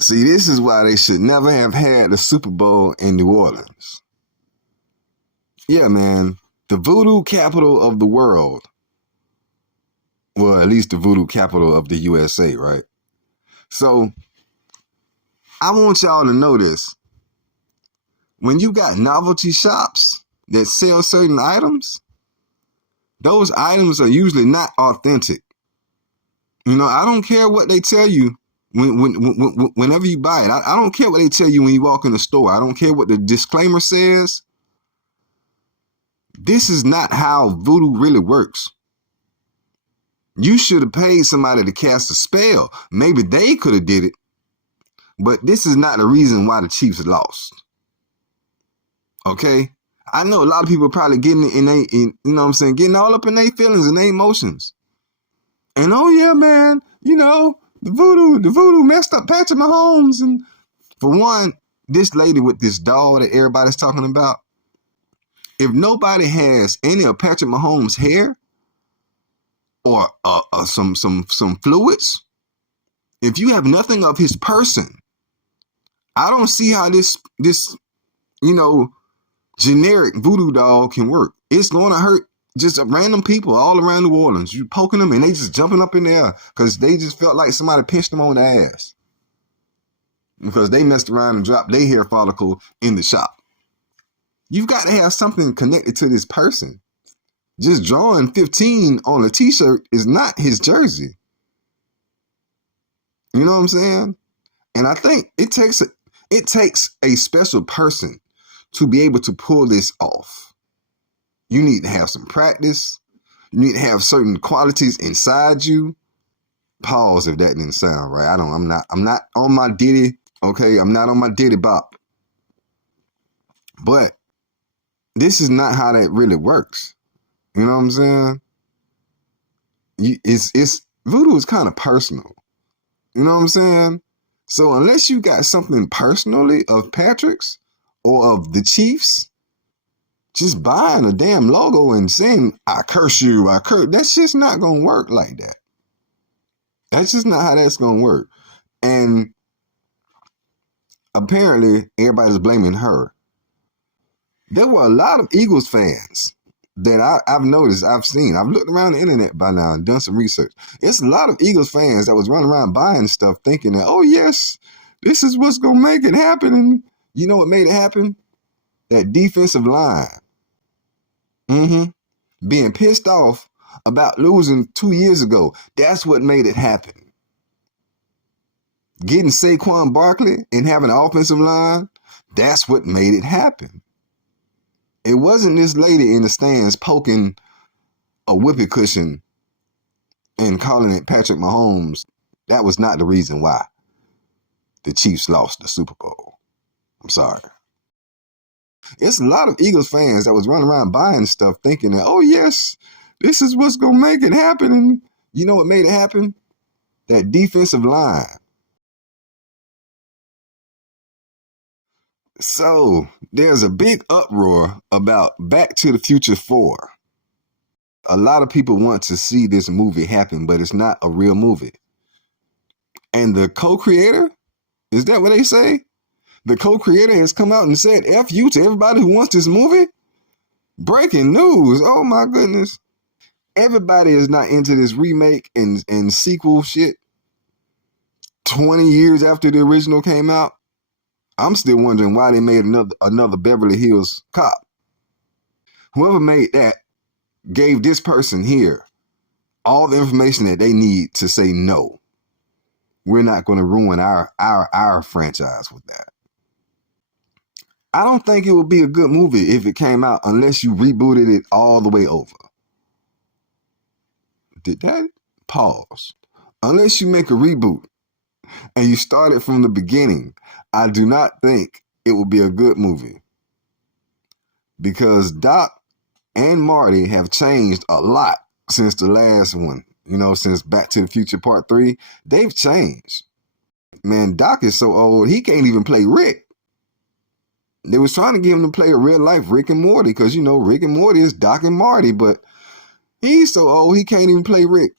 See, this is why they should never have had the Super Bowl in New Orleans. Yeah, man, the voodoo capital of the world. Well, at least the voodoo capital of the USA, right? So I want y'all to know this. When you got novelty shops that sell certain items, those items are usually not authentic. You know, I don't care what they tell you whenever you buy it. I don't care what they tell you when you walk in the store. I don't care what the disclaimer says. This is not how voodoo really works. You should have paid somebody to cast a spell. Maybe they could have did it, but this is not the reason why the Chiefs lost. Okay? I know a lot of people are probably getting getting all up in their feelings and their emotions. And oh yeah, man, the voodoo messed up Patrick Mahomes. And for one, this lady with this doll that everybody's talking about, if nobody has any of Patrick Mahomes' hair or some fluids, if you have nothing of his person, I don't see how this generic voodoo doll can work. It's going to hurt just random people all around New Orleans. You poking them and they just jumping up in the air because they just felt like somebody pinched them on the ass because they messed around and dropped their hair follicle in the shop. You've got to have something connected to this person. Just drawing 15 on a t-shirt is not his jersey. You know what I'm saying? And I think it takes a special person to be able to pull this off. You need to have some practice. You need to have certain qualities inside you. Pause if that didn't sound right. I'm not on my Diddy, okay? I'm not on my Diddy bop. But this is not how that really works. You know what I'm saying? It's voodoo is kind of personal. You know what I'm saying? So unless you got something personally of Patrick's or of the Chiefs, just buying a damn logo and saying, I curse you, that's just not going to work like that. That's just not how that's going to work. And apparently, everybody's blaming her. There were a lot of Eagles fans that I've noticed, I've seen. I've looked around the internet by now and done some research. It's a lot of Eagles fans that was running around buying stuff thinking that, oh, yes, this is what's going to make it happen. And you know what made it happen? That defensive line. Being pissed off about losing 2 years ago. That's what made it happen. Getting Saquon Barkley and having an offensive line, that's what made it happen. It wasn't this lady in the stands poking a whoopee cushion and calling it Patrick Mahomes. That was not the reason why the Chiefs lost the Super Bowl. I'm sorry. It's a lot of Eagles fans that was running around buying stuff thinking that, oh, yes, this is what's going to make it happen. And you know what made it happen? That defensive line. So there's a big uproar about Back to the Future 4. A lot of people want to see this movie happen, but it's not a real movie. And the co-creator, is that what they say? The co-creator has come out and said, F you to everybody who wants this movie. Breaking news. Oh my goodness. Everybody is not into this remake and sequel shit 20 years after the original came out. I'm still wondering why they made another Beverly Hills Cop. Whoever made that gave this person here all the information that they need to say no. We're not going to ruin our franchise with that. I don't think it would be a good movie if it came out unless you rebooted it all the way over. Did that? Pause. Unless you make a reboot and you start it from the beginning, I do not think it would be a good movie. Because Doc and Marty have changed a lot since the last one. Since Back to the Future Part 3, they've changed. Man, Doc is so old, he can't even play Rick. They was trying to get him to play a real life Rick and Morty because, Rick and Morty is Doc and Marty, but he's so old he can't even play Rick.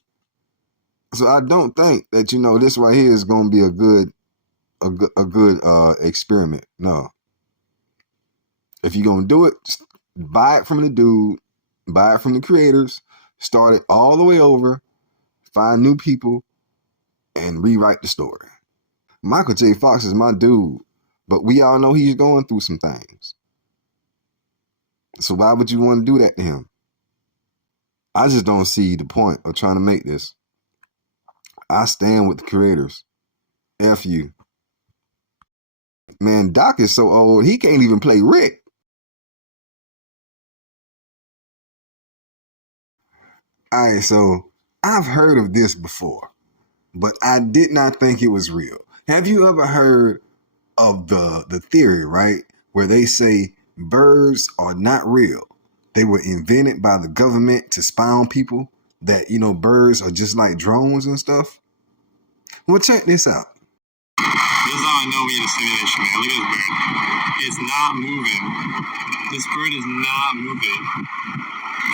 So I don't think that, this right here is going to be a good a good experiment. No. If you're gonna do it, just buy it from the dude, buy it from the creators, start it all the way over, find new people, and rewrite the story. Michael J. Fox is my dude, but we all know he's going through some things. So why would you want to do that to him? I just don't see the point of trying to make this. I stand with the creators. F you. Man, Doc is so old, he can't even play Rick. All right, so I've heard of this before, but I did not think it was real. Have you ever heard of the theory, right, where they say birds are not real? They were invented by the government to spy on people, that, you know, birds are just like drones and stuff. Well, check this out. This is how I know we need a simulation, man. Look at this bird. It's not moving. This bird is not moving.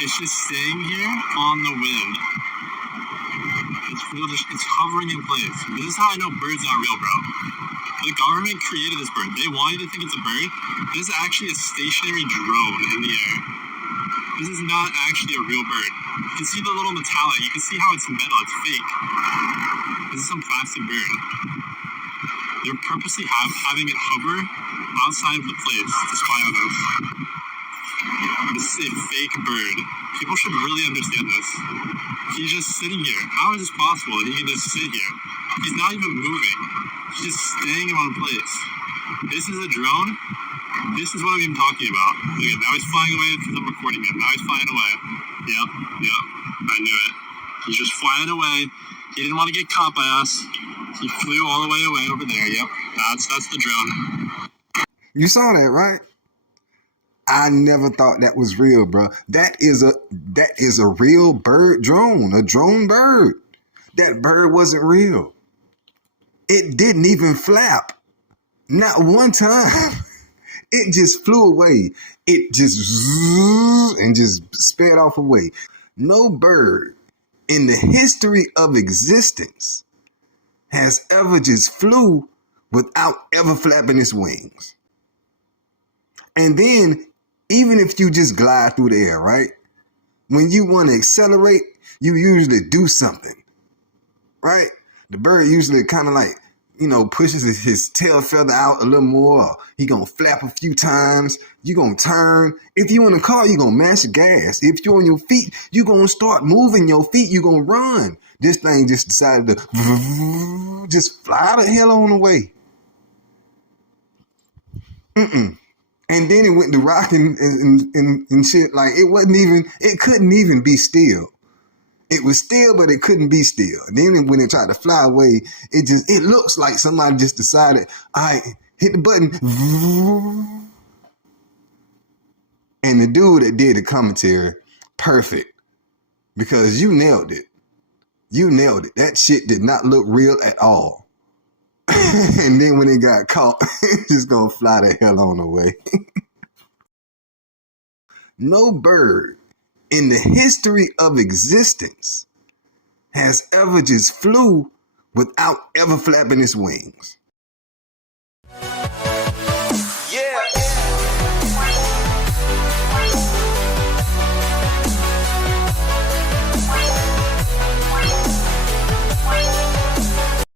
It's just staying here on the wind. It's hovering in place. This is how I know birds aren't real, bro. The government created this bird. They want you to think it's a bird. This is actually a stationary drone in the air. This is not actually a real bird. You can see the little metallic. You can see how it's metal. It's fake. This is some plastic bird. They're purposely having it hover outside of the place to spy on us. This is a fake bird. People should really understand this. He's just sitting here. How is this possible that he can just sit here? He's not even moving. He's just staying in one place. This is a drone. This is what I've been talking about. Look at, now he's flying away because I'm recording him. Now he's flying away. Yep. I knew it. He's just flying away. He didn't want to get caught by us. He flew all the way away over there. Yep. That's the drone. You saw that, right? I never thought that was real, bro. That is a real bird drone, a drone bird. That bird wasn't real. It didn't even flap. Not one time. It just flew away. It just and just sped off away. No bird in the history of existence has ever just flew without ever flapping its wings. And then, even if you just glide through the air, right? When you want to accelerate, you usually do something, right? The bird usually kind of like, you know, pushes his tail feather out a little more. He gonna flap a few times. You gonna turn. If you in a car, you gonna mash the gas. If you're on your feet, you gonna start moving your feet. You gonna run. This thing just decided to just fly the hell on away. And then it went to rocking and shit. Like it couldn't even be still. It was still, but it couldn't be still. And then when it tried to fly away, it looks like somebody just decided, all right, hit the button. And the dude that did the commentary, perfect. Because you nailed it. You nailed it. That shit did not look real at all. And then when it got caught, it's just gonna fly the hell on away. No bird in the history of existence has ever just flew without ever flapping its wings.